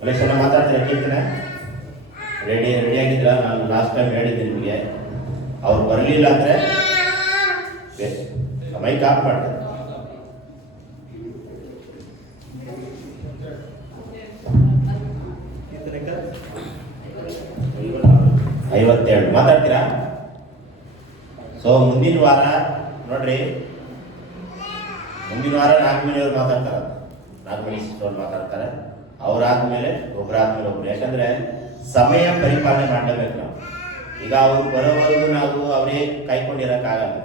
ಮಲೇಶ್ವರ ಮಾತಾಡ್ತೀರಾ ಕೀರ್ತನೆ? ರೆಡಿಯಾಗಿದ್ರ? ನಾನು ಲಾಸ್ಟ್ ಟೈಮ್ ಹೇಳಿದ್ದೆ ನಿಮಗೆ, ಅವ್ರು ಬರಲಿಲ್ಲ ಅಂದರೆ ಮೈಕ್ ಆಫ್ ಮಾಡ್ತಾರೆ. ಐವತ್ತೆರಡು ಮಾತಾಡ್ತೀರಾ? ಸೊ ಮುಂದಿನ ವಾರ ನೋಡ್ರಿ, ಮುಂದಿನ ವಾರ ನಾಗಮಣಿಯವ್ರು ಮಾತಾಡ್ತಾರೆ, ನಾಗಮಣಿ ಸಿಸ್ಟರ್ ಮಾತಾಡ್ತಾರೆ. ಅವರಾದ್ಮೇಲೆ ಒಬ್ಬರಾದ್ಮೇಲೆ ಒಬ್ರು. ಯಾಕಂದ್ರೆ ಸಮಯ ಪರಿಪಾಲನೆ ಮಾಡಲೇಬೇಕು ನಾವು. ಈಗ ಅವ್ರು ಬರೋವರೆಗೂ ನಾವು ಅವರೇ ಕಾಯ್ಕೊಂಡಿರೋಕ್ಕಾಗಲ್ಲ.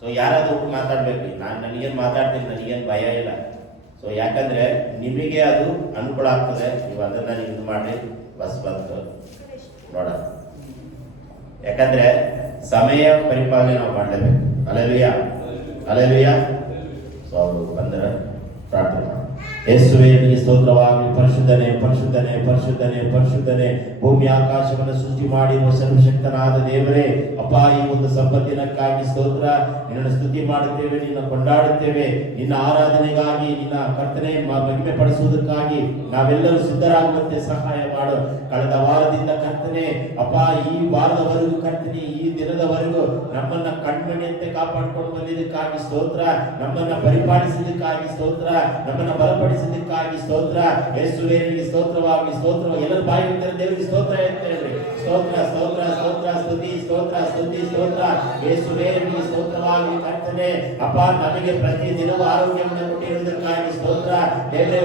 ಸೊ ಯಾರಾದ್ರೂ ಒಬ್ರು ಮಾತಾಡ್ಬೇಕು. ನನಗೇನು ಮಾತಾಡ್ತೀನಿ, ನನಗೇನು ಭಯ ಇಲ್ಲ. ಸೊ ಯಾಕಂದ್ರೆ ನಿಮಗೆ ಅದು ಅನುಕೂಲ ಆಗ್ತದೆ. ನೀವು ಅದನ್ನ ಇದು ಮಾಡಿ ಬಸ್ ಬಂತು ನೋಡೋಣ. ಯಾಕಂದ್ರೆ ಸಮಯ ಪರಿಪಾಲನೆ ನಾವು ಮಾಡಲೇಬೇಕು. ಅಲೆಲುಯ್ಯ. ಸೊ ಅವರು ಬಂದರೆ ಪ್ರಾರ್ಥನೆ ಮಾಡಿ. ಯೇಸುವೇ ನಿಮಗೆ ಸ್ತೋತ್ರವಾಗಲಿ. ಪರಿಶುದ್ಧನೇ ಪರಿಶುದ್ಧನೇ ಪರಿಶುದ್ಧನೇ ಪರಿಶುದ್ಧನೇ, ಭೂಮಿ ಆಕಾಶವನ್ನು ಸೃಷ್ಟಿ ಮಾಡಿರುವ ಸರ್ವಶಕ್ತನಾದ ದೇವರೇ, ಅಪ್ಪ ಈ ಒಂದು ಸಂಪತ್ತಿನಕ್ಕಾಗಿ ಸ್ತೋತ್ರ. ನಿನ್ನನ್ನು ಸ್ತುತಿ ಮಾಡುತ್ತೇವೆ, ನಿನ್ನ ಕೊಂಡಾಡುತ್ತೇವೆ. ನಿನ್ನ ಆರಾಧನೆಗಾಗಿ, ನಿನ್ನ ಕರ್ತನೆ ಮಹಿಮೆ ಪಡಿಸುವುದಕ್ಕಾಗಿ ನಾವೆಲ್ಲರೂ ಸಿದ್ಧರಾಗುವಂತೆ ಸಹಾಯ ಮಾಡು. ಕಳೆದ ವಾರದಿಂದ ಕರ್ತನೆ ಅಪ್ಪ, ಈ ವಾರದವರೆಗೂ ಕರ್ತನೆ, ಈ ದಿನದವರೆಗೂ ನಮ್ಮನ್ನ ಕಣ್ಮಣಿಯಂತೆ ಕಾಪಾಡಿಕೊಂಡು ಬಂದಿದ್ದಕ್ಕಾಗಿ ಸ್ತೋತ್ರ. ನಮ್ಮನ್ನ ಪರಿಪಾಲಿಸಿದ್ದಕ್ಕಾಗಿ ಸ್ತೋತ್ರ. ನಮ್ಮನ್ನ ಬಲಪಡಿಸಿದ್ದಕ್ಕಾಗಿ ಸ್ತೋತ್ರ. ಯೇಸುವೇ ನಿಮಗೆ ಸ್ತೋತ್ರವಾಗಿ ಸ್ತೋತ್ರ. ಎಲ್ಲರ ಬಾಯಿ ದೇವರಿಗೆ ಸ್ತೋತ್ರ ಅಂತ ಹೇಳ್ರಿ. ಸ್ತೋತ್ರ ಸ್ತೋತ್ರ ಸ್ತೋತ್ರ ಸ್ತುತಿ ಸ್ತೋತ್ರ ಸ್ತುತಿ ಸ್ತೋತ್ರ. ಯೇಸುವೇ ನಿಮಗೆ ಸ್ತೋತ್ರವಾಗಿ ಕರ್ತನೆ ಅಪ್ಪ, ನಮಗೆ ಪ್ರತಿ ದಿನವೂ ಆರೋಗ್ಯವನ್ನು ಕೊಟ್ಟಿರುವುದಕ್ಕಾಗಿ ಸ್ತೋತ್ರ. ದೇವರೇ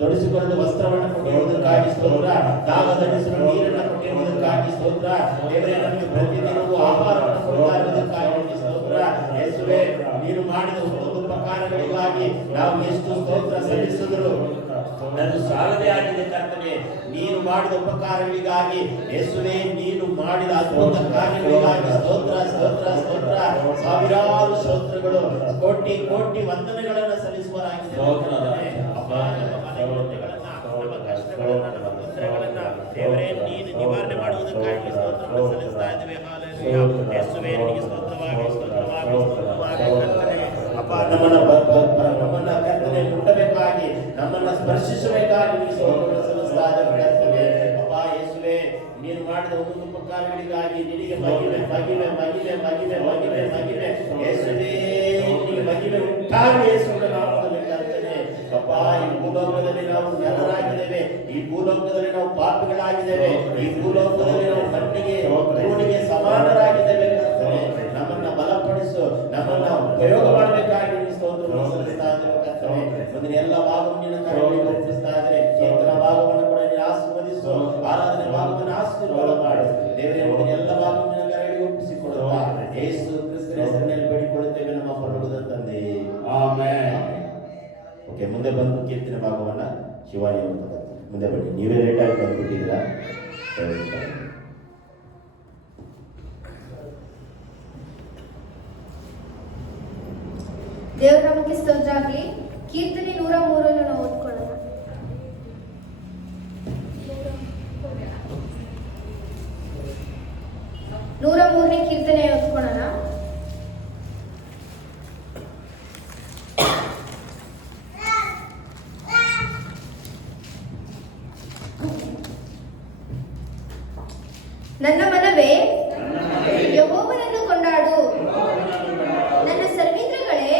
ತೊಡಿಸಿಕೊಳ್ಳಲು ವಸ್ತ್ರವನ್ನು ಕೊಟ್ಟಿರುವುದಕ್ಕಾಗಿ ಸ್ತೋತ್ರ. ದಾಗದಡಿಸಲು ನೀರನ್ನು ಕೊಟ್ಟಿರುವುದಕ್ಕಾಗಿ ಸ್ತೋತ್ರ. ದೇವರೇ ನಮಗೆ ಪ್ರತಿದಿನವೂ ಆಹಾರವನ್ನು ಕೊಡ್ತಾ ಇರುವುದಕ್ಕಾಗಿ ಸ್ತೋತ್ರ. ಯೇಸುವೇ ನೀನು ಮಾಡಿದ ಒಂದು ಉಪಕಾರಗಳಿಗಾಗಿ ನಾವು ಎಷ್ಟು ಸ್ತೋತ್ರ ಸಲ್ಲಿಸಿದ್ರು ನನ್ನ ಸಾಲದೇ ಆಗಿದೆ ಕರ್ತನೆ. ನೀನು ಮಾಡಿದ ಉಪಕಾರಗಳಿಗಾಗಿ ಯೇಸುವೇ, ನೀನು ಮಾಡಿದ ಅದ್ಭುತ ಕಾರ್ಯಗಳಿಗಾಗಿ ಸ್ತೋತ್ರ ಸ್ತೋತ್ರ ಸ್ತೋತ್ರ. ಸಾವಿರಾರು ಸ್ತೋತ್ರಗಳು, ಕೋಟಿ ಕೋಟಿ ವಂದನೆಗಳನ್ನು ಸಲ್ಲಿಸುವರಾಗಿದೆ. ದೇವರೇ ನೀನು ನಿವಾರಣೆ ಮಾಡುವುದಕ್ಕಾಗಿ ಸ್ತೋತ್ರವನ್ನು ಸಲ್ಲಿಸ್ತಾ ಇದ್ದೇವೆ. ಯೇಸುವೇ ನಿನಗೆ ಸ್ತೋತ್ರವಾಗಿ ಸ್ತೋತ್ರವಾಗಿ ಸ್ತೋತ್ರವಾಗಿ ಕರ್ತನೆ ಅಪ್ಪ, ನಮ್ಮನ್ನ ಕರ್ತನೆ ಮುಟ್ಟಬೇಕಾಗಿ, ನಮ್ಮನ್ನ ಸ್ಪರ್ಶಿಸಬೇಕಾಗಿ ನಿನಗೆ ಸ್ತೋತ್ರವನ್ನು ಸಲ್ಲಿಸ್ತಾ ಇದ್ದೇವೆ ಕರ್ತನೆ ಅಪ್ಪ. ಯೇಸುವೇ ನೀನು ಮಾಡಿದ ಒಂದು ಉಪಕಾರಗಳಿಗಾಗಿ ನಿನಗೆ ಮಹಿಮೆ ಮಹಿಮೆ ಮಹಿಮೆ ಮಹಿಮೆ ಮಹಿಮೆ ಮಹಿಮೆ. ಯೇಸುವೇ ನಿನಗೆ ಮಹಿಮೆ ಉಂಟಾಗಿ ಯೇಸುವಿನ ನಾಮದಲ್ಲಿ ಕರ್ತನೆ ಅಪ್ಪ. ಈ ಭೂಲೋಕದಲ್ಲಿ ನಾವು ನೆಲರಾಗಿದ್ದೇವೆ, ಈ ಭೂಲೋಕದಲ್ಲಿ ನಾವು ಪಾಪಿಗಳಾಗಿದ್ದೇವೆ, ಈ ಭೂಲೋಕದಲ್ಲಿ ನಾವು ಮಣ್ಣಿಗೆ ಸಮಾನರಾಗಿದ್ದೇವೆ ಕರ್ತನೆ. ನಮ್ಮನ್ನ ಬಲಪಡಿಸು, ನಮ್ಮನ್ನ ಉಪಯೋಗ ಮಾಡಬೇಕಾಗಿ ಸ್ತೋತ್ರವನ್ನು ಸಲ್ಲಿಸ್ತಾ ಇದ್ದೇವೆ ಕರ್ತನೆ. ಮುಂದಿನ ಎಲ್ಲ ಭಾಗವನ್ನು ನಿನ್ನ ಕರೆಗಳಿಗೆ ಒಪ್ಪಿಸ್ತಾ ಇದ್ದೇನೆ. ಕೀರ್ತನ ಭಾಗವನ್ನು ಕೂಡ ನೀನು ಆಶೀರ್ವದಿಸು, ಆರಾಧನೆ ಭಾಗವನ್ನು ಆಶೀರ್ವಾದ ಮಾಡು ದೇವರೇ. ಮುಂದಿನ ಎಲ್ಲ ಭಾಗವನ್ನು ನಿನ್ನ ಕರೆಗಳಿಗೆ ಒಪ್ಪಿಸಿಕೊಡುತ್ತಾ ಯೇಸು ಕ್ರಿಸ್ತನ ಹೆಸರಿನಲ್ಲಿ ಬೇಡಿಕೊಳ್ಳುತ್ತೇವೆ ನಮ್ಮ ಪರಲೋಕದ ತಂದೆ, ಆಮೆನ್. ಓಕೆ, ಮುಂದೆ ಬಂದು ಕೀರ್ತನೆ ಭಾಗವನ್ನ ಶಿವಾನಿ ಅವರು ಮುಂದೆ ಬನ್ನಿ. ನೀವೇ ಲೇಟಾಗಿ ಬಂದ್ಬಿಟ್ಟಿದ್ದೀರಾ. ದೇವರ ನಾಮಕ್ಕೆ ಸ್ತೋತ್ರ ಆಗಲಿ. ಕೀರ್ತನೆ 103 ನಾವು ಓದ್ಕೊಳ್ಳೋಣ. ನೂರ 3ನೇ ಕೀರ್ತನೆ ಓದ್ಕೊಳ್ಳೋಣ. ನನ್ನ ಮನವೇ ಯೆಹೋವನನ್ನು ಕೊಂಡಾಡು, ನನ್ನ ಸರ್ವೇಂದ್ರಗಳೇ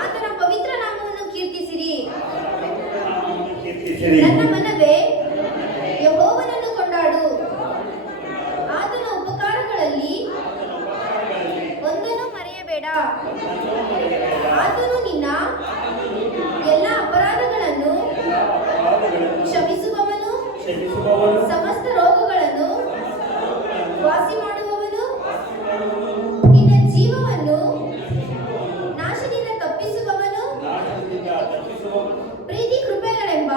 ಆತನ ಪವಿತ್ರ ನಾಮವನ್ನು ಕೀರ್ತಿಸಿರಿ. ನನ್ನ ಮನವೇ ಯೆಹೋವನನ್ನು ಕೊಂಡಾಡು, ಆತನ ಉಪಕಾರಗಳಲ್ಲಿ ಒಂದನ್ನು ಮರೆಯಬೇಡ. ಆತನು ನಿನ್ನ ಎಲ್ಲ ಅಪರಾಧಗಳನ್ನು ಕ್ಷಮಿಸುವವನು, ಸಮಸ್ತ ರೋಗಗಳನ್ನು ವಾಸಿ ಮಾಡುವವನು, ನಿನ್ನ ಜೀವವನ್ನು ನಾಶದಿಂದ ತಪ್ಪಿಸುವವನು, ಪ್ರೀತಿ ಕೃಪೆಗಳೆಂಬ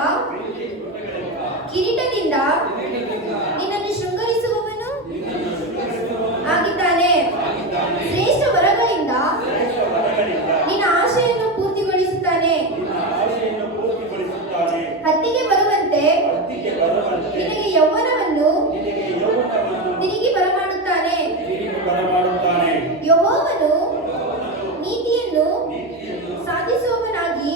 ಕಿರೀಟದಿಂದ ನಿನ್ನನ್ನು ಶೃಂಗರಿಸುವವನು ಆಗಿದ್ದಾನೆ. ಶ್ರೇಷ್ಠ ವರಗಳಿಂದ ನಿನ್ನ ಆಶೆಯನ್ನು ಪೂರ್ತಿಗೊಳಿಸುತ್ತಾನೆ. ಹತ್ತಿಗೆ ಬರುವಂತೆ ನಿನಗೆ ಯೌವನವನ್ನು ತಿರುಗಿ ಬರಮಾಡುತ್ತಾನೆ. ಯೆಹೋವನು ನೀತಿಯನ್ನು ಸಾಧಿಸುವವನಾಗಿ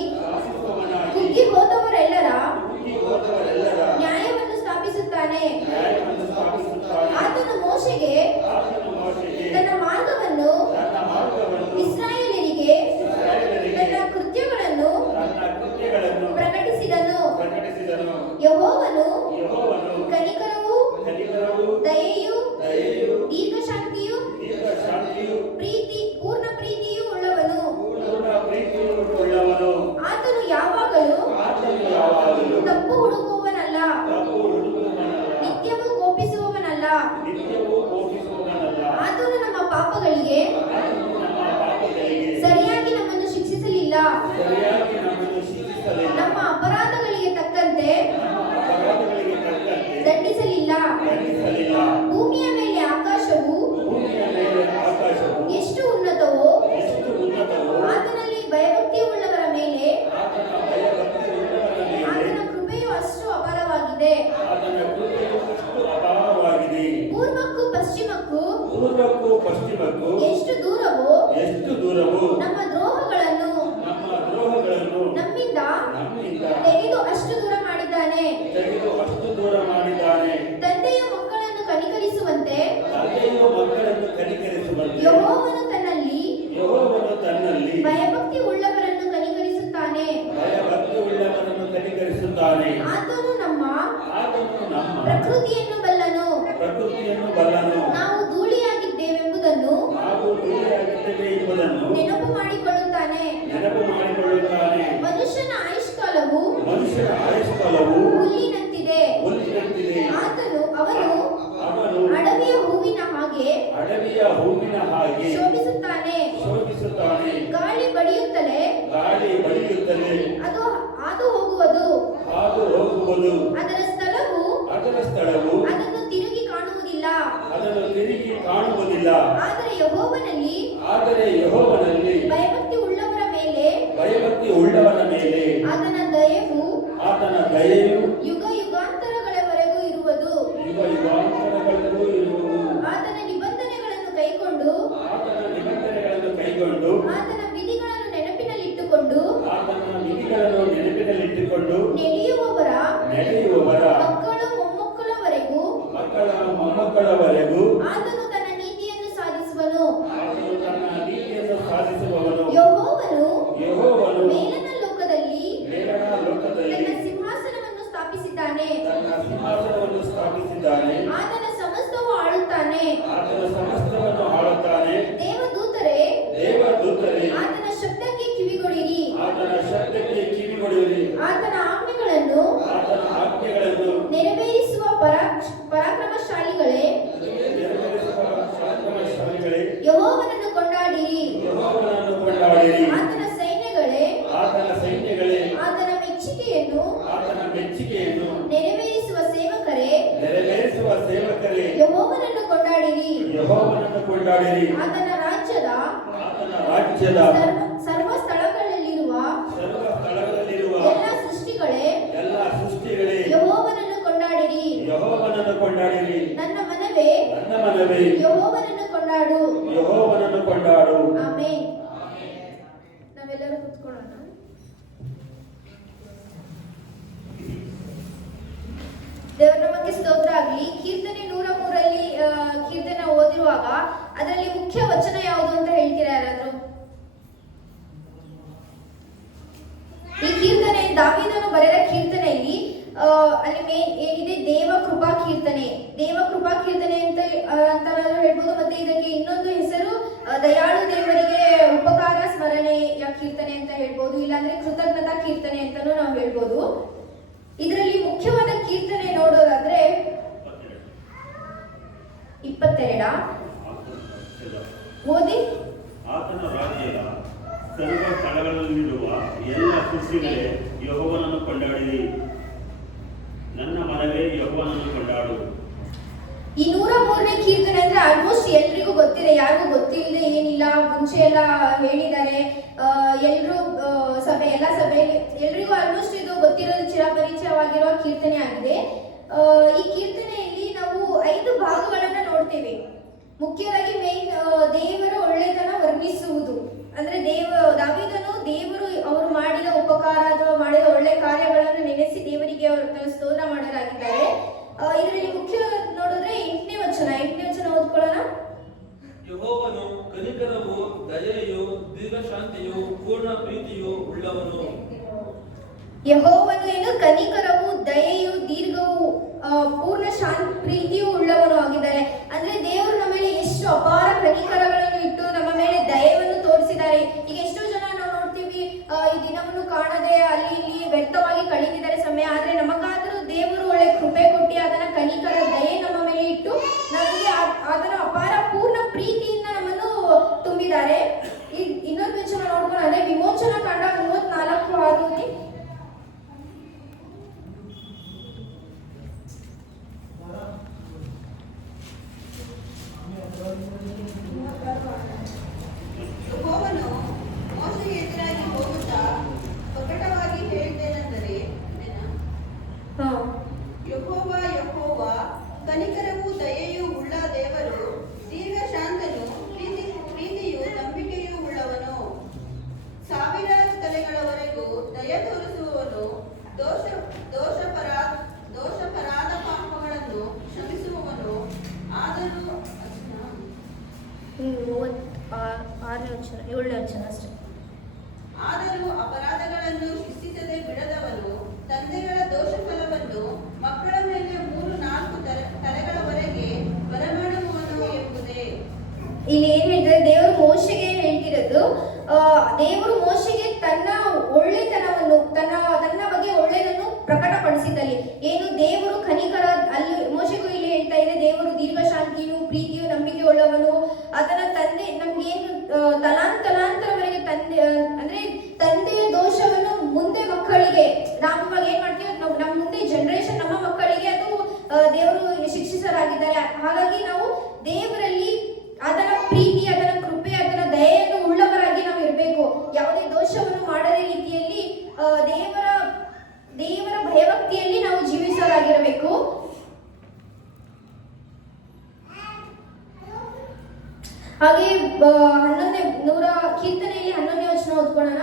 ಪಶ್ಚಿಮಕ್ಕೂ ಎಷ್ಟು ದೂರವೋ ಎಷ್ಟು ದೂರವೂ ನಮ್ಮ ದ್ರೋಹಗಳನ್ನು ನಮ್ಮಿಂದ ತೆಗೆದು ಅಷ್ಟು ದೂರ ಮಾಡಿದ್ದಾನೆ. ತಂದೆಯ ಮಕ್ಕಳನ್ನು ಕನಿಕರಿಸುವಂತೆ ಯೆಹೋವನು ತನ್ನಲ್ಲಿ ಭಯಭಕ್ತಿ ಉಳ್ಳವರನ್ನು ಕನಿಕರಿಸುತ್ತಾನೆ. ಆತನು ನಮ್ಮ ಪ್ರಕೃತಿಯನ್ನು ಬಲ್ಲನು. ನಾವು ಧೂಳಿಯಾಗಿದ್ದೇವೆಂಬುದನ್ನು ನೆನಪು ಮಾಡಿಕೊಳ್ಳುತ್ತಾನೆ. ಮನುಷ್ಯನ ಆಯುಷ್ಕಾಲವು ಹುಲ್ಲಿನಂತಿದೆ. ಅವನು ಅಡವಿಯ ಹೂವಿನ ಹಾಗೆ ಶೋಭಿಸುತ್ತಾನೆ. ಗಾಳಿ ಬಡಿಯುತ್ತಲೇ ಅದು ಹಾದು ಹೋಗುವುದು. ಅದರ ಸ್ಥಳವು ಅದನ್ನು ತಿರುಗಿ ಕಾಣುವುದಿಲ್ಲ. ಆದರೆ ಯೆಹೋವನಲ್ಲಿ ಭಯಭಕ್ತಿ ಉಳ್ಳವರ ಮೇಲೆ ಆತನ ದಯೆಯು ಯುಗ ಯುಗಾಂತರಗಳವರೆಗೂ ಇರುವುದು. ಆತನ ನಿಬಂಧನೆಗಳನ್ನು ಕೈಕೊಂಡು ಆತನ ವಿಧಿಗಳನ್ನು ನೆನಪಿನಲ್ಲಿಟ್ಟುಕೊಂಡು ನಡೆಯುವವರ ಮಕ್ಕಳು ಮೊಮ್ಮಕ್ಕಳವರೆಗೂ ಆತನು ತನ್ನ ನೀತಿಯನ್ನು ಸಾಧಿಸುವನು. ಯೆಹೋವನು ಮೇಲನ ಲೋಕದಲ್ಲಿ ತನ್ನ ಸಿಂಹಾಸನವನ್ನು ಸ್ಥಾಪಿಸಿದ್ದಾನೆ. ಆತನ ಸಮಸ್ತವು ಆಳುತ್ತಾನೆ. ದೇವದೂತರೇ ಆತನ ಶಬ್ದಕ್ಕೆ ಕಿವಿಗೊಡಿರಿ. ಆತನ ಆಜ್ಞೆಗಳನ್ನು ನೆರವೇರಿಸುವ ಪರಾಕ್ರಮಶಾಲಿಗಳೇ ಯೆಹೋವನನ್ನು ಕೊಂಡಾಡಿರಿ. ಆತನ ಸೈನ್ಯಗಳೇ ಆತನ ಮೆಚ್ಚಿಕೆಯನ್ನು ನೆರವೇರಿಸುವ ಸೇವಕರೇ ಯೆಹೋವನನ್ನು ಕೊಂಡಾಡಿರಿ. ಆತನ ರಾಜ್ಯದ ಸರ್ವ ಸ್ಥಳಗಳಲ್ಲಿರುವ ಎಲ್ಲ ಸೃಷ್ಟಿಗಳೇ ಯೆಹೋವನನ್ನು ಕೊಂಡಾಡಿರಿ. ನನ್ನ ಮನವೇ ಯೆಹೋವನನ್ನು ಕೊಂಡಾಡು. ಆಮೆನ್. ನಾವೆಲ್ಲರೂ ಕೂತ್ಕೊಳ್ಳೋಣ. ದೇವರ ನಮಗೆ ಸ್ತೋತ್ರ ಆಗಲಿ. ಕೀರ್ತನೆ 103 ಕೀರ್ತನೆ ಓದಿರುವಾಗ ಅದರಲ್ಲಿ ಮುಖ್ಯ ವಚನ ಯಾವುದು ಅಂತ ಹೇಳ್ತೀರಾ ಯಾರಾದ್ರೂ? ಈ ಕೀರ್ತನೆ ದಾವೀದನು ಬರೆದ ಕೀರ್ತನೆಯಲ್ಲಿ ಅಲ್ಲಿ ಮೇನ್ ಏನಿದೆ ದೇವ ಕೃಪಾ ಕೀರ್ತನೆ ಅಂತ ಹೇಳ್ಬೋದು. ಮತ್ತೆ ಇದಕ್ಕೆ ಇನ್ನೊಂದು ಹೆಸರು ದಯಾಳು ದೇವರಿಗೆ ಉಪಕಾರ ಸ್ಮರಣೆಯ ಕೀರ್ತನೆ ಅಂತ ಹೇಳ್ಬೋದು, ಇಲ್ಲಾಂದ್ರೆ ಕೃತಜ್ಞತಾ ಕೀರ್ತನೆ ಅಂತಾನೂ ನಾವು ಹೇಳ್ಬೋದು. ಇದರಲ್ಲಿ ಮುಖ್ಯವಾದ ಕೀರ್ತನೆ ನೋಡೋದಾದ್ರೆ 22 ಓದಿ. ಆತನ ರಾಜ್ಯದ ಸರ್ವ ಸ್ಥಳಗಳಲ್ಲಿರುವ ಎಲ್ಲ ಸೃಷ್ಟಿಗಳೇ ಯೆಹೋವನನ್ನು ಕೊಂಡಾಡಿರಿ. ನನ್ನ ಮನವೇ ಯೆಹೋವನನ್ನು ಕೊಂಡಾಡು. ಈ 103ನೇ ಕೀರ್ತನೆ ಅಂದ್ರೆ ಆಲ್ಮೋಸ್ಟ್ ಎಲ್ರಿಗೂ ಗೊತ್ತಿದೆ, ಯಾರಿಗೂ ಗೊತ್ತಿಲ್ಲದೆ ಏನಿಲ್ಲ. ಮುಂಚೆ ಎಲ್ಲ ಹೇಳಿದ್ದಾರೆ, ಎಲ್ಲರೂ ಎಲ್ಲ ಸಭೆಯಲ್ಲಿ ಎಲ್ರಿಗೂ ಆಲ್ಮೋಸ್ಟ್ ಇದು ಗೊತ್ತಿರೋದು, ಚಿರಪರಿಚಯವಾಗಿರುವ ಕೀರ್ತನೆ ಆಗಿದೆ. ಈ ಕೀರ್ತನೆಯಲ್ಲಿ ನಾವು 5 ಭಾಗಗಳನ್ನ ನೋಡ್ತೇವೆ. ಮುಖ್ಯವಾಗಿ ಮೇನ್ ದೇವರ ಒಳ್ಳೆತನ ವರ್ಣಿಸುವುದು. ಅಂದ್ರೆ ದಾವೀದನು ದೇವರು ಅವರು ಮಾಡಿದ ಉಪಕಾರ ಅಥವಾ ಮಾಡಿದ ಒಳ್ಳೆ ಕಾರ್ಯಗಳನ್ನು ನೆನೆಸಿ ದೇವರಿಗೆ ಅವರು ಸ್ತೋತ್ರ ಮಾಡೋರಾಗಿದ್ದಾರೆ. ಇದರಲ್ಲಿ ಮುಖ್ಯ ನೋಡಿದ್ರೆ 8ನೇ ವಚನ ಓದ್ಕೊಳ್ಳೋಣ. ಯೆಹೋವನು ಕನಿಕರವು ದಯೆಯು ದೀರ್ಘಶಾಂತಿಯು ಪೂರ್ಣ ಪ್ರೀತಿಯು ಉಳ್ಳವನು. ಯೆಹೋವನು ಏನು ಕನಿಕರವು ದಯೆಯು ದೀರ್ಘವು ಪೂರ್ಣ ಪ್ರೀತಿಯು ಉಳ್ಳವನು ಆಗಿದ್ದಾರೆ. ಅಂದ್ರೆ ದೇವರು ನಮ್ಮ ಮೇಲೆ ಎಷ್ಟು ಅಪಾರ ಕನಿಕರಗಳನ್ನು ಇಟ್ಟು ನಮ್ಮ ಮೇಲೆ ದಯೆಯನ್ನು ತೋರಿಸಿದ್ದಾರೆ. ಈಗ ಎಷ್ಟೋ ಜನ ನಾವು ನೋಡ್ತೀವಿ, ಈ ದಿನವನ್ನು ಕಾಣದೆ ಅಲ್ಲಿ ಇಲ್ಲಿ ವ್ಯರ್ಥವಾಗಿ ಕಳೀತಿದ್ದಾರೆ ಸಮಯ. ಆದ್ರೆ ನಮಗಾದರೂ ದೇವರು ಒಳ್ಳೆ ಕೃಪೆ ಕೊಟ್ಟು ಅದನ್ನ ಕನಿಕರ ದಯೆ ನಮ್ಮ ಮೇಲೆ ಇಟ್ಟು ನಮಗೆ ಅದರ ಅಪಾರ ಪೂರ್ಣ ಪ್ರೀತಿಯಿಂದ ನಮ್ಮನ್ನು ತುಂಬಿದ್ದಾರೆ. ಇನ್ನೊಂದು ವಚನ ನೋಡ್ಕೊಳ್ಳೋಣ, ವಿಮೋಚನಾ ಕಾಂಡ 34:6. ದಯ ತೋರಿಸುವವನು, ದೋಷಪರಾಧ ಪಾಪಗಳನ್ನು ಕ್ಷಮಿಸುವವನು. ಆದರೂ 7ನೇ ಅಷ್ಟೇ. ಆದರೂ ಅಪರಾಧಗಳನ್ನು ಶಿಕ್ಷಿಸದೆ ಬಿಡದವನು ತಂದೆಗಳ ದೋಷ ಫಲವನ್ನು ಮಕ್ಕಳ ಮೇಲೆ 3-4 ತಲೆಗಳವರೆಗೆ ಬರಮಾಡುವವನು ಎಂಬುದೇ. ಇಲ್ಲಿ ಏನ್ ಹೇಳ್ತಾರೆ, ದೇವರು ಮೋಶೆಗೆ ಹೇಳ್ತಿರೋದು, ದೇವರು ಮೋಶೆಗೆ ತನ್ನ ಒಳ್ಳೆತನವನ್ನು ತನ್ನ ಬಗ್ಗೆ ಒಳ್ಳೆಯದನ್ನು ಪ್ರಕಟಪಡಿಸಿದಲ್ಲಿ ಏನು ದೇವರು ಕನಿಕರ, ಅಲ್ಲಿ ಮೋಶೆಗೂ ಇಲ್ಲಿ ಹೇಳ್ತಾ ಇದೆ, ದೇವರು ದೀರ್ಘ ಶಾಂತಿಯು ಪ್ರೀತಿಯು ನಂಬಿಕೆ ಉಳ್ಳವನು. ಅದನ್ನ ತಂದೆ ನಮ್ಗೇನು ತಲಾಂತರವರೆಗೆ ಅಂದ್ರೆ ತಂದೆಯ ದೋಷವನ್ನು ಮುಂದೆ ಮಕ್ಕಳಿಗೆ ನಾವು ಇವಾಗ ಏನ್ ಮಾಡ್ತೀವಿ, ನಮ್ಮ ಮುಂದೆ ಜನರೇಷನ್ ನಮ್ಮ ಮಕ್ಕಳಿಗೆ ಅದು ದೇವರು ಶಿಕ್ಷಿಸರಾಗಿದ್ದಾರೆ. ಹಾಗಾಗಿ ನಾವು ದೇವರಲ್ಲಿ ಅದರ ಪ್ರೀತಿ, ಅದರ ಕೃಪೆ, ಅದರ ದಯೆಯನ್ನು ಉಳ್ಳವರಾಗಿ ನಾವು ಇರಬೇಕು. ಯಾವುದೇ ದೋಷವನ್ನು ಮಾಡದ ರೀತಿಯಲ್ಲಿ ದೇವರ ಭಯಭಕ್ತಿಯಲ್ಲಿ ನಾವು ಜೀವಿಸೋರಾಗಿರಬೇಕು. ಹಾಗೆ 11ನೇ ಕೀರ್ತನೆಯಲ್ಲಿ 11ನೇ ವಚನ ಓದ್ಕೊಳ್ಳೋಣ.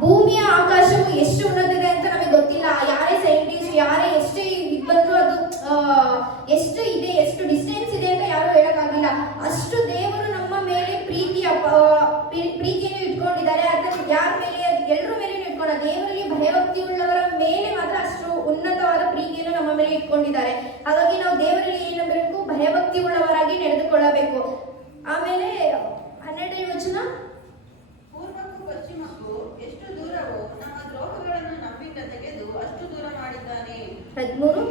ಭೂಮಿಯ ಆಕಾಶವು ಎಷ್ಟು ಉನ್ನತಿದೆ ಅಂತ ನಮಗೆ ಗೊತ್ತಿಲ್ಲ. ಯಾರೇ ಸೈಂಟಿಸ್ಟ್, ಯಾರೇ ಎಷ್ಟೇ ಬಂದ್ರು ಅದು ಎಷ್ಟು ಇದೆ, ಎಷ್ಟು ಡಿಸ್ಟೆನ್ಸ್ ಇದೆ ಅಂತ ಯಾರು ಹೇಳಕ್ಕಾಗಿಲ್ಲ. ಅಷ್ಟು ದೇವರು ನಮ್ಮ ಮೇಲೆ ಪ್ರೀತಿಯನ್ನು ಇಟ್ಕೊಂಡಿದ್ದಾರೆ. ಅದನ್ನು ಯಾರ ಮೇಲೆ, ಎಲ್ಲರ ಮೇಲೆ ಇಟ್ಕೊಂಡ, ದೇವರಲ್ಲಿ ಭಯಭಕ್ತಿ ಉಳ್ಳವರ ಮೇಲೆ ಮಾತ್ರ ಅಷ್ಟು ಉನ್ನತವಾದ ಪ್ರೀತಿಯನ್ನು ನಮ್ಮ ಮೇಲೆ ಇಟ್ಕೊಂಡಿದ್ದಾರೆ. ಹಾಗಾಗಿ ನಾವು ದೇವರಲ್ಲಿ ಏನಿರಬೇಕು, ಭಯಭಕ್ತಿ ಉಳ್ಳವರಾಗಿ ನಡೆದುಕೊಳ್ಳಬೇಕು. ಆಮೇಲೆ 12ನೇ ವಚನ, ಪೂರ್ವಕ್ಕೂ ಪಶ್ಚಿಮಕ್ಕೂ ಎಷ್ಟು ದೂರವೋ ನಮ್ಮ ದ್ರೋಹಗಳನ್ನು ನಮ್ಮಿಂದ ತೆಗೆದು ಅಷ್ಟು ದೂರ ಮಾಡಿದ್ದಾನೆ. 13,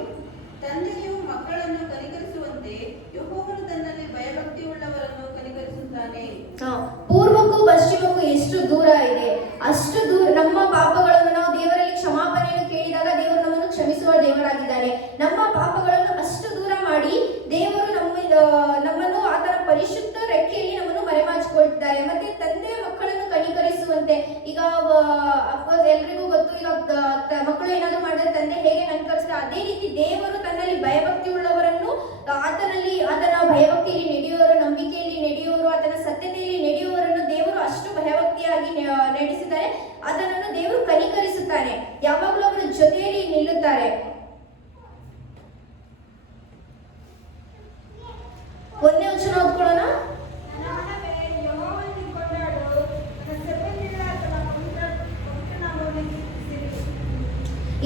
ತಂದೆಯು ಮಕ್ಕಳನ್ನು ಕನಿಕರಿಸುವಂತೆ ಯೆಹೋವನು ತನ್ನಲ್ಲಿ ಭಯಭಕ್ತಿ ಉಳ್ಳವರನ್ನು ಕನಿಕರಿಸುತ್ತಾನೆ. ಪೂರ್ವಕ್ಕೂ ಪಶ್ಚಿಮಕ್ಕೂ ಎಷ್ಟು ದೂರ ಇದೆ, ಅಷ್ಟು ದೂರ ನಮ್ಮ ಪಾಪಗಳನ್ನು ನಾವು ದೇವರಲ್ಲಿ ಕ್ಷಮಾಪಣೆಯನ್ನು ಕೇಳಿದಾಗ ದೇವರು ನಮ್ಮನ್ನು ಕ್ಷಮಿಸುವ ದೇವರಾಗಿದ್ದಾನೆ. ನಮ್ಮ ಪಾಪಗಳನ್ನು ಅಷ್ಟು ದೂರ ಮಾಡಿ ದೇವರು ನಮ್ಮನ್ನು ಆತನ ಪರಿಶುದ್ಧ ರೆಕ್ಕೆಯಲ್ಲಿ ನಮ್ಮನ್ನು ಮರೆಮಾಚಿಕೊಳ್ತಿದ್ದಾರೆ. ಮತ್ತೆ ತಂದೆಯ ಮಕ್ಕಳನ್ನು ಕನಿಕರಿಸುವಂತೆ, ಈಗ ಅಫ್ಕೋರ್ಸ್ ಎಲ್ರಿಗೂ ಗೊತ್ತು, ಈಗ ಮಕ್ಕಳು ಏನಾದ್ರು ಮಾಡಿದ್ರೆ ತಂದೆ ಹೇಗೆ ಕನಿಕರಿಸ್ತಾರೆ, ಅದೇ ರೀತಿ ದೇವರು ತನ್ನಲ್ಲಿ ಭಯಭಕ್ತಿ ಉಳ್ಳವರನ್ನು ಆತನ ಭಯಭಕ್ತಿಯಲ್ಲಿ ನಡೆಯುವವರು, ನಂಬಿಕೆಯಲ್ಲಿ ನಡೆಯುವವರು, ಆತನ ಸತ್ಯತೆಯಲ್ಲಿ ನಡೆಯುವವರನ್ನು ದೇವರು ಅಷ್ಟು ಭಯಭಕ್ತಿಯಾಗಿ ನಡೆಸಿದ್ದಾರೆ. ಅದನ್ನು ದೇವರು ಕನಿಕರಿಸುತ್ತಾನೆ, ಯಾವಾಗಲೂ ಅವರ ಜೊತೆಯಲ್ಲಿ ನಿಲ್ಲುತ್ತಾರೆ. 1ನೇ ವಚನ ಓದ್ಕೊಳ್ಳೋಣ.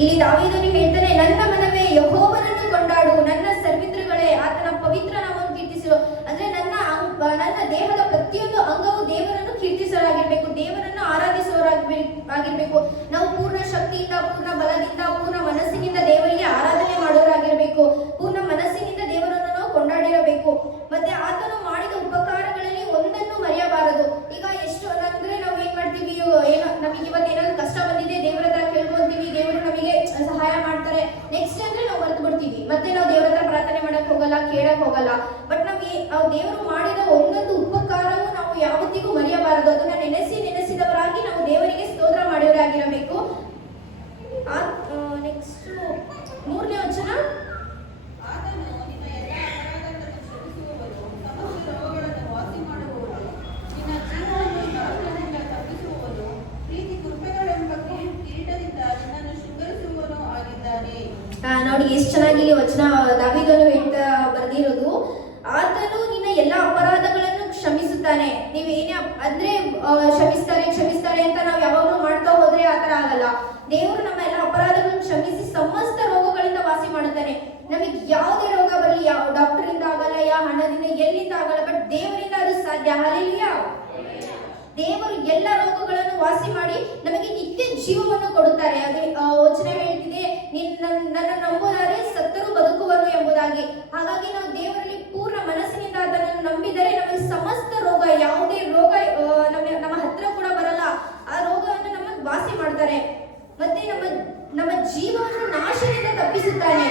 ಇಲ್ಲಿ ದಾವೀದನು ಹೇಳ್ತಾನೆ, ನನ್ನ ಮನವೇ ಯೆಹೋವನನ್ನು ಕೊಂಡಾಡು, ನನ್ನ ಸರ್ವಿತೃಗಳೇ ಆತನ ಪವಿತ್ರ ನಾಮವನ್ನು ಕೀರ್ತಿಸು. ಅಂದ್ರೆ ನನ್ನ ದೇಹದ ಪ್ರತಿಯೊಂದು ಅಂಗವು ದೇವರನ್ನು ಕೀರ್ತಿಸಲಾಗಿರ್ಬೇಕು, ದೇವರನ್ನು ಆರಾಧಿಸುವವರಾಗಿರ್ಬೇಕು. ನಾವು ಪೂರ್ಣ ಶಕ್ತಿಯಿಂದ, ಪೂರ್ಣ ಬಲದಿಂದ, ಪೂರ್ಣ ಮನಸ್ಸಿನಿಂದ ದೇವರಿಗೆ ಆರಾಧನೆ ಮಾಡೋರಾಗಿರ್ಬೇಕು. ಪೂರ್ಣ ಮನಸ್ಸಿನಿಂದ ದೇವರನ್ನು ನಾವು ಕೊಂಡಾಡಿರಬೇಕು. ಮತ್ತೆ ಆತನು ಮಾಡಿದ ಉಪಕಾರಗಳಲ್ಲಿ ಒಂದನ್ನು ಮರೆಯಬಾರದು. ಈಗ ಎಷ್ಟು ಅಂದ್ರೆ ನಾವು ಏನ್ ಮಾಡ್ತೀವಿ, ಏನೋ ನಮಗೆ ಇವತ್ತು ಏನಾದ್ರು ಕಷ್ಟ ಬಂದಿದೆ, ದೇವರ ಹತ್ರ ಕೇಳ್ಕೊಂತೀವಿ, ದೇವರು ನಮಗೆ ಸಹಾಯ ಮಾಡ್ತಾರೆ. ನೆಕ್ಸ್ಟ್ ಅಂದ್ರೆ ನಾವು ಮರ್ತು ಬಿಡ್ತೀವಿ, ಮತ್ತೆ ನಾವು ದೇವರ ಹತ್ರ ಪ್ರಾರ್ಥನೆ ಮಾಡಕ್ ಹೋಗಲ್ಲ, ಕೇಳಕ್ ಹೋಗಲ್ಲ. ಬಟ್ ನಾವು ದೇವರು ಮಾಡಿದ ಒಂದೊಂದು ಉಪಕಾರವು ನಾವು ಯಾವತ್ತಿಗೂ ಮರೆಯಬಾರದು. ಅದನ್ನ ನೆನೆಸಿದವರಾಗಿ ನಾವು ದೇವರಿಗೆ ಸ್ತೋತ್ರ ಮಾಡಿದವರಾಗಿರಬೇಕು. ನೆಕ್ಸ್ಟ್ 3ನೇ ವಚನ, ಆತನು ನಿನ್ನ ಎಲ್ಲ ಅಪರಾಧಗಳನ್ನು ಕ್ಷಮಿಸುವವನು, ಸಮಸ್ತ ರೋಗಗಳನ್ನು ವಾಸಿ ಮಾಡುವವನು, ನಿನ್ನ ಜೀವವನ್ನು ನಾಶದಿಂದ ತಪ್ಪಿಸುವವನು, ಪ್ರೀತಿ ಕೃಪೆಗಳೆಂಬ ಕಿರೀಟದಿಂದ ನಿನ್ನನ್ನು ಶೃಂಗರಿಸುವವನು ಆಗಿದ್ದಾನೆ. ನೋಡಿ ಎಷ್ಟು ಚೆನ್ನಾಗಿ ಇಲ್ಲಿ ವಚನ ದಾವೀದನು ಹೇಳ್ತಾ ಬರೆದಿರೋದು. ಆತನು ನಿನ್ನ ಎಲ್ಲ ಅಪರಾಧಗಳನ್ನು ಕ್ಷಮಿಸುತ್ತಾನೆ. ನೀವೇನೇ ಅಂದ್ರೆ ಕ್ಷಮಿಸ್ತಾರೆ ಅಂತ ನಾವು ಯಾವಾಗಲೂ ಮಾಡ್ತಾ ಹೋದ್ರೆ ಆತರ ಆಗಲ್ಲ. ದೇವರು ನಮ್ಮ ಎಲ್ಲ ಅಪರಾಧಗಳನ್ನು ಕ್ಷಮಿಸಿ ಸಮಸ್ತ ರೋಗಗಳಿಂದ ವಾಸಿ ಮಾಡುತ್ತಾನೆ. ನಮಗೆ ಯಾವುದೇ ರೋಗ ಬರಲಿ, ಯಾವ ಡಾಕ್ಟರ್ ಇಂದ ಆಗಲ್ಲ, ಯಾವ ಹಣದಿಂದ, ಎಲ್ಲಿಂದ ಆಗಲ್ಲ, ಬಟ್ ದೇವರಿಂದ ಅದು ಸಾಧ್ಯ. ಹಲ್ಲೆಲೂಯಾ. ದೇವರು ಎಲ್ಲ ರೋಗಗಳನ್ನು ವಾಸಿ ಮಾಡಿ ನಮಗೆ ನಿತ್ಯ ಜೀವವನ್ನು ಕೊಡುತ್ತಾರೆ. ಅದೇ ವಚನ ಹೇಳ್ತಿದೆ, ನನ್ನ ನಂಬುದಾರೆ ಸತ್ತರೂ ಬದುಕುವನು ಎಂಬುದಾಗಿ. ಹಾಗಾಗಿ ನಾವು ದೇವರಲ್ಲಿ ಪೂರ್ಣ ಮನಸ್ಸಿನಿಂದ ಅದನ್ನು ನಂಬಿದರೆ ನಮಗೆ ಸಮಸ್ತ ರೋಗ, ಯಾವುದೇ ರೋಗ ನಮ್ಮ ಹತ್ರ ಕೂಡ ಬರಲ್ಲ. ಆ ರೋಗವನ್ನು ನಮಗೆ ವಾಸಿ ಮಾಡ್ತಾರೆ. ಮತ್ತೆ ನಮ್ಮ ಜೀವವನ್ನು ನಾಶದಿಂದ ತಪ್ಪಿಸುತ್ತಾನೆ.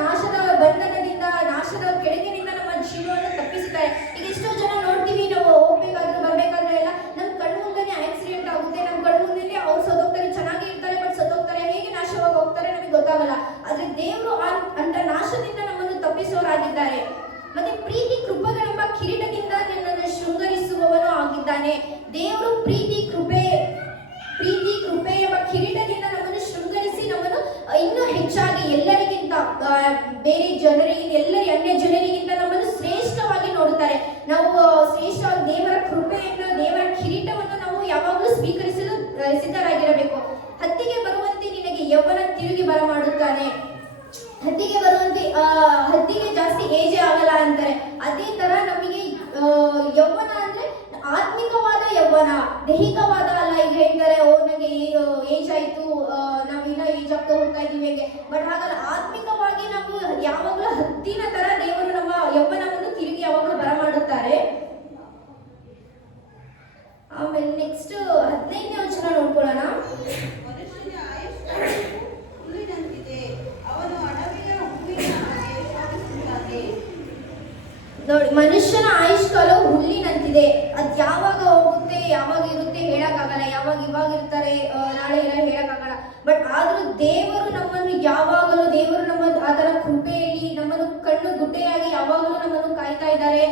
ನಾಶದ ಬಂಧನದಿಂದ, ನಾಶದ ಕೆಳಗಿನಿಂದ ನಮ್ಮ ಜೀವವನ್ನು ತಪ್ಪಿಸುತ್ತಾರೆ. ಈಗ ಎಷ್ಟೋ ಜನ ನೋಡ್ತೀವಿ, ನಾವು ಹೋಗ್ಬೇಕಾದ್ರೆ ಬರ್ಬೇಕಾದ್ರೆ ಎಲ್ಲ ನಮ್ಮ ಕಣ್ಮುಂದೆನೇ ಆಕ್ಸಿಡೆಂಟ್ ಆಗುತ್ತೆ, ನಮ್ಮ ಕಣ್ಮುಂದೆನೇ ಅವ್ರು ಸತ್ತೋಗ್ತಾರೆ, ಚೆನ್ನಾಗಿ ಇರ್ತಾರೆ ಬಟ್ ಸತ್ತೋಗ್ತಾರೆ, ಹೇಗೆ ನಾಶವಾಗಿ ಹೋಗ್ತಾರೆ ನಮಗೆ ಗೊತ್ತಾಗಲ್ಲ. ಆದ್ರೆ ದೇವರು ಅಂತ ನಾಶದಿಂದ ಆಗಿದ್ದಾರೆ. ಮತ್ತೆ ಪ್ರೀತಿ ಕೃಪೆಗಳೆಂಬ ಕಿರೀಟದಿಂದ ನಿನ್ನನ್ನು ಶೃಂಗರಿಸುವವನು ಆಗಿದ್ದಾನೆ. ದೇವರು ಪ್ರೀತಿ ಕೃಪೆ ಎಂಬ ಕಿರೀಟದಿಂದ ನಮ್ಮನ್ನು ಶೃಂಗರಿಸಿ ನಮ್ಮನ್ನು ಇನ್ನೂ ಹೆಚ್ಚಾಗಿ ಎಲ್ಲರಿಗಿಂತ ಬೇರೆ ಜನರಿಗಿಂತ ಅನ್ಯ ಜನರಿಗಿಂತ ನಮ್ಮನ್ನು ಶ್ರೇಷ್ಠವಾಗಿ ನೋಡುತ್ತಾರೆ. ನಾವು ಶ್ರೇಷ್ಠವಾಗಿ ದೇವರ ಕೃಪೆಯನ್ನು ದೇವರ ಕಿರೀಟವನ್ನು ನಾವು ಯಾವಾಗಲೂ ಸ್ವೀಕರಿಸಲು ಸಿದ್ಧರಾಗಿರಬೇಕು. ಹತ್ತಿಗೆ ಬರುವಂತೆ ನಿನಗೆ ಯೌವನ ತಿರುಗಿ ಬರಮಾಡುತ್ತಾನೆ. ಹತ್ತಿಗೆ ಬರುವಂತೆ ಹತ್ತಿಗೆ ಜಾಸ್ತಿ ಏಜೇ ಆಗಲ್ಲ ಅಂತಾರೆ. ಅದೇ ತರ ನಮಗೆ ಯೌವನ ಅಂದ್ರೆ ಆತ್ಮಿಕವಾದ ಯೌವನ, ದೈಹಿಕವಾದ ಅಲ್ಲ. ಈಗ ಹೇಳ್ತಾರೆ ನನಗೆ ಏಜ್ ಆಯ್ತು, ನಾವಿನ್ನ ಏಜ್ ಆಗ್ತಾ ಹೋಗ್ತಾ ಇದೀವಿ ಹೇಗೆ, ಬಟ್ ಹಾಗಲ್ಲ. ಆತ್ಮಿಕವಾಗಿ ನಾವು ಯಾವಾಗಲೂ ಹತ್ತಿನ ತರ ದೇವರು ನಮ್ಮ ಯೌವನವನ್ನು ತಿರುಗಿ ಯಾವಾಗಲೂ ಬರಮಾಡುತ್ತಾರೆ. ಆಮೇಲೆ ನೆಕ್ಸ್ಟ್ 15ನೇ ವಚನ ನೋಡ್ಕೊಳ್ಳೋಣ. ಮನುಷ್ಯನ ಆಯುಷ್ಕಾಲವು ಹುಲ್ಲಿನಂತಿದೆ, ಅವನು ಅಡವಿಯ ಹೂವಿನ ಹಾಗೆ ಶೋಭಿಸುತ್ತಾನೆ. ನೋಡಿ, ಮನುಷ್ಯನ ಆಯುಷ್ಕಾಲವು ಹುಲ್ಲಿನಂತಿದೆ. ಅದ್ ಯಾವಾಗ ಹೋಗುತ್ತೆ ಯಾವಾಗ ಇರುತ್ತೆ ಹೇಳಕ್ಕಾಗಲ್ಲ. ಯಾವಾಗ ಇವಾಗ ಇರ್ತಾರೆ ನಾಳೆ ಇಲ್ಲ ಹೇಳಕ್ಕಾಗಲ್ಲ. ಬಟ್ ಆದ್ರೂ ದೇವರು ನಮ್ಮನ್ನು ಯಾವಾಗಲೂ ಆತನ ಕೃಪೆಯಲ್ಲಿ ನಮ್ಮನ್ನು ಕಣ್ಣು ಗುಡ್ಡೆಯಾಗಿ ಯಾವಾಗಲೂ ನಮ್ಮನ್ನು ಕಾಯ್ತಾ ಇದ್ದಾರೆ.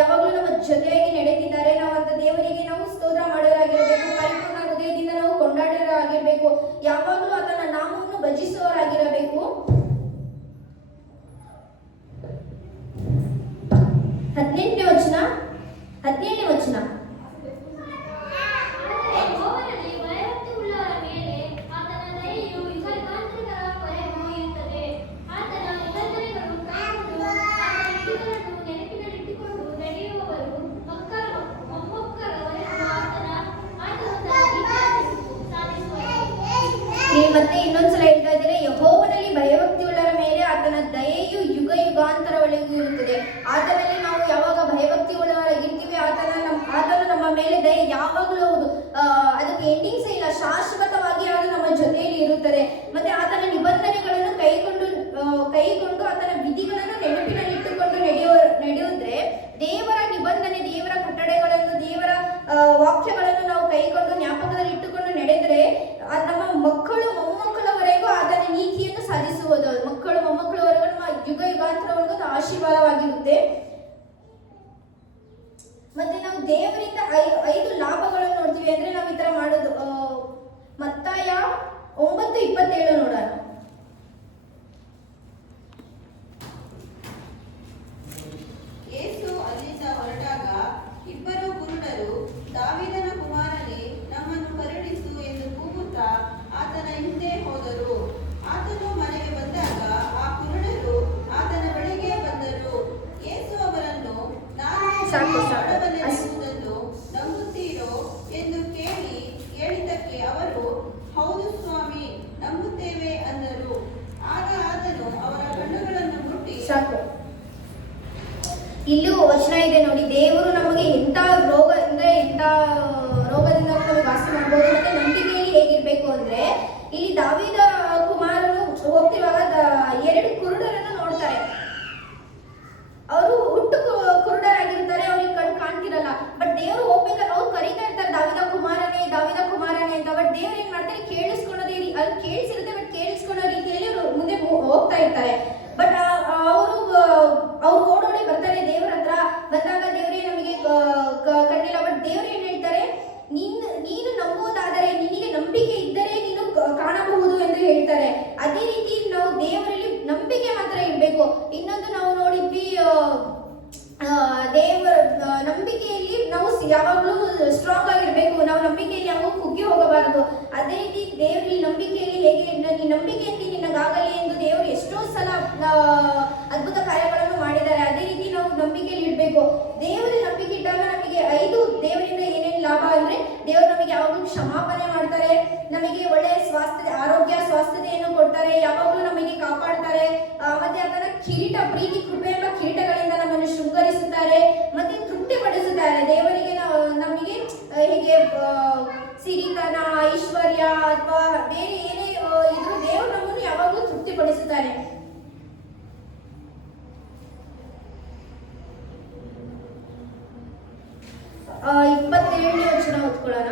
ಯಾವಾಗಲೂ ನಮ್ಮ ಜೊತೆಯಾಗಿ ನಡೆದಿದ್ದಾರೆ. ನಾವು ಅಂತ ದೇವರಿಗೆ ನಾವು ಸ್ತೋತ್ರ ಮಾಡೋರಾಗಿರಬೇಕು. ಪರಿಪೂರ್ಣ ಹೃದಯದಿಂದ ನಾವು ಕೊಂಡಾಡೋರಾಗಿರ್ಬೇಕು. ಯಾವಾಗಲೂ ಆತನ ನಾಮವನ್ನು ಭಜಿಸುವವರಾಗಿರಬೇಕು. 17ನೇ ವಚನ. ಯೆಹೋವನಲ್ಲಿ ಭಯಭಕ್ತಿಯುಳ್ಳವರ ಮೇಲೆ ಆತನ ದಯೆಯು ಯುಗಯುಗಾಂತರಗಳವರೆಗೂ ಇರುತ್ತದೆ. ಆತನ ನಿಬಂಧನೆಗಳು ಕೈಗೊಂಡು ಆತನ ವಿಧಿಗಳನ್ನು ನೆನಪಿನಲ್ಲಿಟ್ಟುಕೊಂಡು ನಡೆಯುವವರು ಮೊಮ್ಮಕ್ಕಳವರೆಗೂ ಆತನು ತನ್ನ ನೀತಿಯನ್ನು ಸಾಧಿಸುವನು. ಮತ್ತೆ ಇನ್ನೊಂದ್ಸಲ ಹೇಳ್ತಾ ಇದ್ದಾರೆ, ಯೆಹೋವನಲ್ಲಿ ಭಯಭಕ್ತಿಯುಳ್ಳವರ ಮೇಲೆ ಆತನ ದಯೆಯು ಯುಗ ಯುಗಾಂತರವರೆಗೂ ಇರುತ್ತದೆ. ಆತನಲ್ಲಿ ನಾವು ಯಾವಾಗ ಭಯಭಕ್ತಿ ಉಳ್ಳವರಾಗಿರ್ತೀವಿ ಆತನು ನಮ್ಮ ಮೇಲೆ ದಯೆ ಯಾವಾಗಲೂ ಹೌದು, ಅದಕ್ಕೆ ಎಂಡಿಂಗ್ಸ್ ಇಲ್ಲ, ಶಾಶ್ವತವಾಗಿ ಅದು ನಮ್ಮ ಜೊತೆಯಲ್ಲಿ ಇರುತ್ತದೆ. ಮತ್ತೆ ಆತನ ನಿಬಂಧನೆಗಳನ್ನು ಕೈಗೊಂಡು ಆತನ ವಿಧಿಗಳನ್ನು ನೆನಪಿನಲ್ಲಿಟ್ಟುಕೊಂಡು ನಡೆಯುವುದ್ರೆ, ದೇವರ ನಿಬಂಧನೆ, ದೇವರ ಕಟ್ಟಳೆಗಳನ್ನು, ದೇವರ ವಾಕ್ಯಗಳನ್ನು ನಾವು ಕೈಗೊಂಡು ಜ್ಞಾಪಕದಲ್ಲಿ ಇಟ್ಟುಕೊಂಡು ನಡೆದರೆ ನಮ್ಮ ಮಕ್ಕಳು ಮೊಮ್ಮಕ್ಕಳವರೆಗೂ ಆತನ ನೀತಿಯನ್ನು ಸಾಧಿಸುವುದು. ಮಕ್ಕಳು ಮೊಮ್ಮಕ್ಕಳವರೆಗೂ ನಮ್ಮ ಯುಗ ಯುಗಾಂತರವರೆಗೂ ಅದು ಆಶೀರ್ವಾದವಾಗಿರುತ್ತೆ. ಮತ್ತೆ ನಾವು ದೇವರಿಂದ 5 ಲಾಭಗಳನ್ನು ನೋಡ್ತೀವಿ. ಅಂದ್ರೆ ನಾವು ಈ ತರ ಮಾಡೋದು. ಮತ್ತಾಯ 9:27 ನೋಡೋಣ. ಯೇಸು ಅಲ್ಲಿಂದ ಹೊರಟಾಗ ಇಬ್ಬರು ಕುರುಡರು, ದಾವೀದನ ಕುಮಾರನೇ, ನಮ್ಮನ್ನು ಕರುಣಿಸು ಎಂದು ಕೂಗುತ್ತಾ ಆತನ ಹಿಂದೆ ಹೋದರು. ಆತನು ಮನೆಗೆ ಬಂದಾಗ ಆ ಕುರುಡರು ಆತನ ಬಳಿಗೆ ಬಂದರು. ಯೇಸು ಅವರನ್ನು, ನಾನು ಮಾಡಬಲ್ಲೆನೆಂಬುದನ್ನು ನಂಬುತ್ತೀರೋ ಎಂದು ಕೇಳಿದ್ದಕ್ಕೆ ಅವರು, ಹೌದು ಸ್ವಾಮಿ, ನಂಬುತ್ತೇವೆ ಅಂದರು. ಆಗ ಆತನು ಅವರ ಕಣ್ಣುಗಳನ್ನು ಮುಟ್ಟಿ, ಸಾಕು. ಇಲ್ಲೂ ವಚನ ಇದೆ ನೋಡಿ, ದೇವರು ನಮಗೆ ಎಂತ ರೋಗದಿಂದ ನಮಗೆ ವಾಸಿ ಮಾಡಬಹುದು. ಮತ್ತೆ ನಂಬಿಕೆಯಲ್ಲಿ ಹೇಗಿರ್ಬೇಕು ಅಂದ್ರೆ, ಇಲ್ಲಿ ದಾವೀದ ಕುಮಾರನು ಹೋಗ್ತಿರುವಾಗ 2 ಕುರುಡರನ್ನು ನೋಡ್ತಾರೆ. ಅವರು ಹುಟ್ಟು ಕುರುಡರಾಗಿರ್ತಾರೆ, ಅವ್ರಿಗೆ ಕಣ್ಣು ಕಾಣ್ತಿರಲ್ಲ. ಬಟ್ ದೇವರು ಹೋಗ್ಬೇಕಾದ್ರೆ ಅವ್ರು ಕರೀತಾ ಇರ್ತಾರೆ, ದಾವೀದ ಕುಮಾರನೇ ಅಂತ. ಬಟ್ ದೇವ್ರು ಏನ್ ಮಾಡ್ತಾರೆ, ಕೇಳಿಸ್ಕೊಳ್ಳೋದೇ ಅಲ್ಲಿ ಕೇಳಿಸಿರುತ್ತೆ, ಬಟ್ ಕೇಳಿಸ್ಕೊಳ್ಳೋ ರೀತಿಯಲ್ಲಿ ಅವರು ಮುಂದೆ ಹೋಗ್ತಾ ಇರ್ತಾರೆ. ಬಟ್ ಅವರು ಓಡೋಡಿ ಬರ್ತಾರೆ ದೇವ್ರ ಹತ್ರ. ಬಂದಾಗ ದೇವರೇ ನಮಗೆ ಕಣ್ಣಿಲ್ಲ. ಬಟ್ ದೇವ್ರು ಏನ್ ಹೇಳ್ತಾರೆ, ನೀನು ನಂಬುವುದಾದರೆ, ನಿನಗೆ ನಂಬಿಕೆ ಇದ್ದರೆ ನೀನು ಕಾಣಬಹುದು ಎಂದು ಹೇಳ್ತಾರೆ. ಅದೇ ರೀತಿ ನಾವು ದೇವರಲ್ಲಿ ನಂಬಿಕೆ ಮಾತ್ರ ಇರಬೇಕು. ಇನ್ನೊಂದು ನಾವು ನೋಡಿದ್ವಿ, ದೇವರ ನಂಬಿಕೆಯಲ್ಲಿ ನಾವು ಯಾವಾಗಲೂ ಸ್ಟ್ರಾಂಗ್ ಆಗಿರ್ಬೇಕು. ನಾವು ನಂಬಿಕೆಯಲ್ಲಿ ಯಾವಾಗ ಕುಗ್ಗಿ ಹೋಗಬಾರದು. ಅದೇ ರೀತಿ ದೇವರಲ್ಲಿ ನಂಬಿಕೆಯಲ್ಲಿ ಹೇಗೆ ನೀ ನಂಬಿಕೆಯಲ್ಲಿ ನಿನಗಾಗಲಿ ಎಂದು ದೇವರು ಎಷ್ಟೋ ಸಲ ಅದ್ಭುತ ಕಾರ್ಯಗಳನ್ನು ಮಾಡಿದ್ದಾರೆ. ಅದೇ ರೀತಿ ನಾವು ನಂಬಿಕೆಯಲ್ಲಿ ಇಡಬೇಕು. ದೇವರಲ್ಲಿ ನಂಬಿಕೆ ಇಟ್ಟಾಗ ನಮಗೆ 5 ದೇವರಿಂದ ಏನೇನು ಲಾಭ ಅಂದ್ರೆ, ದೇವರು ನಮಗೆ ಯಾವಾಗಲೂ ಕ್ಷಮಾಪಣೆ ಮಾಡ್ತಾರೆ, ನಮಗೆ ಒಳ್ಳೆಯ ಆರೋಗ್ಯ ಸ್ವಾಸ್ಥ್ಯತೆಯನ್ನು ಕೊಡ್ತಾರೆ, ಯಾವಾಗಲೂ ನಮಗೆ ಕಾಪಾಡ್ತಾರೆ. ಮತ್ತೆ ಆತನ ಕಿರೀಟ, ಪ್ರೀತಿ ಕೃಪೆ ಎಂಬ ಕಿರೀಟಗಳಿಂದ ನಮ್ಮನ್ನು ಶೃಂಗರಿಸುತ್ತಾರೆ, ಮತ್ತೆ ತೃಪ್ತಿಪಡಿಸುತ್ತಾರೆ. ದೇವರಿಗೆ ನಮಗೆ ಹೀಗೆ ಸಿರಿತನ, ಐಶ್ವರ್ಯ ಅಥವಾ ಬೇರೆ ಏನೇ ಇದ್ರೂ ದೇವರು ನಮ್ಮನ್ನು ಯಾವಾಗಲೂ ತೃಪ್ತಿಪಡಿಸುತ್ತಾರೆ. ಆ 27ನೇ ವಚನ ಓದ್ಕೊಳ್ಳೋಣ.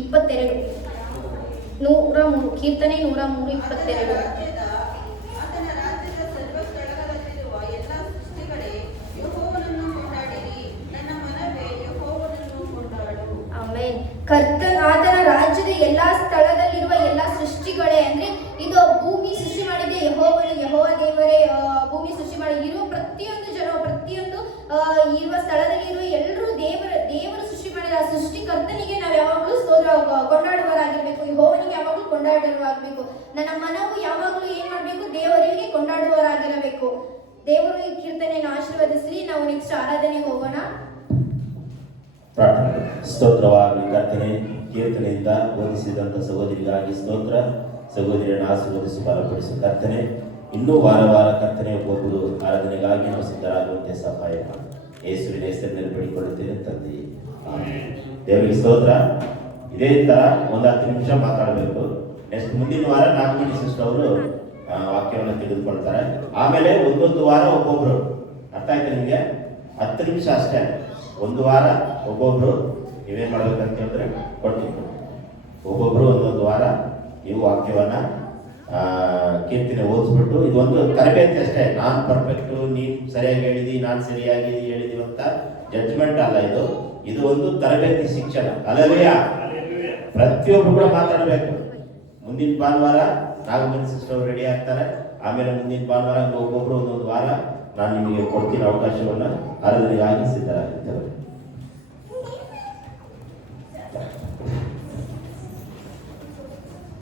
22 103 ಕೀರ್ತನೆ 103:22. ಆತನ ರಾಜ್ಯದ ಸರ್ವ ಸ್ಥಳಗಳಲ್ಲಿರುವ ಎಲ್ಲ ಸೃಷ್ಟಿಗಳೇ ಯೆಹೋವನನ್ನು ಕೊಂಡಾಡಿರಿ. ನನ್ನ ಮನವೇ ಯೆಹೋವನನ್ನು ಕೊಂಡಾಡು. ಆಮೆನ್. ಆತನ ರಾಜ್ಯದ ಎಲ್ಲಾ ಸ್ಥಳದಲ್ಲಿರುವ ಎಲ್ಲಾ ಸೃಷ್ಟಿಗಳೇ ಅಂದ್ರೆ ಇದು ಭೂಮಿ ಸೃಷ್ಟಿ ಮಾಡಿದೆ ಯೆಹೋವ ದೇವರೇ. ಭೂಮಿ ಸೃಷ್ಟಿ ಮಾಡಿ ಇರುವ ಪ್ರತಿಯೊಂದು ಜನ ಪ್ರತಿಯೊಂದು ಇರುವ ಸ್ಥಳದಲ್ಲಿ ಇರುವ ಎಲ್ಲರೂ ದೇವರು ಸೃಷ್ಟಿ ಮಾಡಿದ ಆ ಸೃಷ್ಟಿಕರ್ತನಿಗೆ ನಾವು ಯಾವಾಗಲೂ ಕೊಂಡಾಡುವವರಾಗಿರ್ಬೇಕು. ಯೆಹೋವನಿಗೆ ಯಾವಾಗಲೂ ಕೊಂಡಾಡುವವರಾಗಬೇಕು. ನನ್ನ ಮನವು ಯಾವಾಗಲೂ ಏನ್ ಮಾಡ್ಬೇಕು? ದೇವರಿಗೆ ಕೊಂಡಾಡುವವರಾಗಿರಬೇಕು. ದೇವರು ಈ ಕೀರ್ತನೆಯನ್ನು ಆಶೀರ್ವದಿಸಲಿ. ನಾವು ನೆಕ್ಸ್ಟ್ ಆರಾಧನೆಗೆ ಹೋಗೋಣ. ಪ್ರಾರ್ಥನೆ. ಸ್ತೋತ್ರವಾಗಲಿ ಕರ್ತನೆ, ಕೀರ್ತನೆಯಿಂದ ಬೋಧಿಸಿದಂಥ ಸಹೋದರಿಗಾಗಿ ಸ್ತೋತ್ರ. ಸಹೋದರಿಯನ್ನು ಆಶೀರ್ವದಿಸಿ ಬಲಪಡಿಸು ಕರ್ತನೆ. ಇನ್ನೂ ವಾರ ವಾರ ಕರ್ತನೆ ಒಬ್ಬೊಬ್ಬರು ಆರಾಧನೆಗಾಗಿ ನಾವು ಸಿದ್ಧರಾಗುವಂತೆ ಸಹಾಯ ಮಾಡಿ. ಯೇಸುವಿನ ಹೆಸರಿನಲ್ಲಿ ಬೇಡಿಕೊಳ್ಳುತ್ತೇನೆ ತಂದೆ. ದೇವರಿಗೆ ಸ್ತೋತ್ರ. ಇದೇ ತರ ಒಂದು 10 ನಿಮಿಷ ಮಾತಾಡಬೇಕು. ನೆಕ್ಸ್ಟ್ ಮುಂದಿನ ವಾರ ನಾಗಮಣಿ ಸಿಸ್ಟರ್ ಅವರು ವಾಕ್ಯವನ್ನು ತೆಗೆದುಕೊಳ್ತಾರೆ. ಆಮೇಲೆ ಒಂದೊಂದು ವಾರ ಒಬ್ಬೊಬ್ರು. ಅರ್ಥ ಆಯ್ತು ನಿಮಗೆ? 10 ನಿಮಿಷ ಅಷ್ಟೇ. ಒಂದು ವಾರ ಒಬ್ಬೊಬ್ರು ನೀವೇನ್ ಮಾಡ್ಬೇಕಂತ ಹೇಳಿದ್ರೆ ಕೊಟ್ಟಿದ್ದು ಒಬ್ಬೊಬ್ರು ಒಂದೊಂದು ವಾರ ನೀವು ವಾಕ್ಯವನ್ನ ಕೀರ್ತನೆ ಓದಿಸ್ಬಿಟ್ಟು, ಇದೊಂದು ತರಬೇತಿ ಅಷ್ಟೇ. ನಾನ್ ಪರ್ಫೆಕ್ಟ್, ನೀನ್ ಸರಿಯಾಗಿ ಹೇಳಿದಿ, ನಾನ್ ಸರಿಯಾಗಿ ಹೇಳಿದೀವಿ ಅಂತ ಜಡ್ಜ್ಮೆಂಟ್ ಅಲ್ಲ. ಇದು ಒಂದು ತರಬೇತಿ ಶಿಕ್ಷಣ. ಅಲ್ಲವೇ ಪ್ರತಿಯೊಬ್ರು ಕೂಡ ಮಾತಾಡಬೇಕು. ಮುಂದಿನ ಭಾನುವಾರ ನಾಗಮಣಿ ಸಿಸ್ಟರ್ ರೆಡಿ ಆಗ್ತಾರೆ. ಆಮೇಲೆ ಮುಂದಿನ ಭಾನುವಾರ ಒಬ್ಬೊಬ್ರು ಒಂದೊಂದು ವಾರ ನಾನು ನಿಮಗೆ ಕೊಡ್ತೀನಿ ಅವಕಾಶವನ್ನ. ಆರಾಧನೆಗಾಗಿ ಸಿದ್ಧರಾಗಿರ್ತೇವೆ.